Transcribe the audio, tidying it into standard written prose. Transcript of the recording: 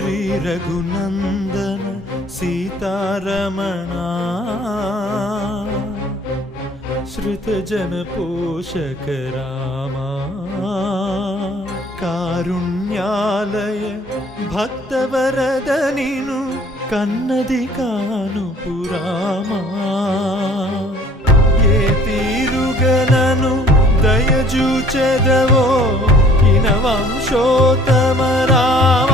శ్రీ రఘునందన సీతారమణ శ్రుతజన పోషక రామా కారుణ్యాలయ భక్తవరద నిను కన్నది కాను పురామా ఏ తీరుగనను దయజూచెదవో ఇన వంశోత్తమ రామ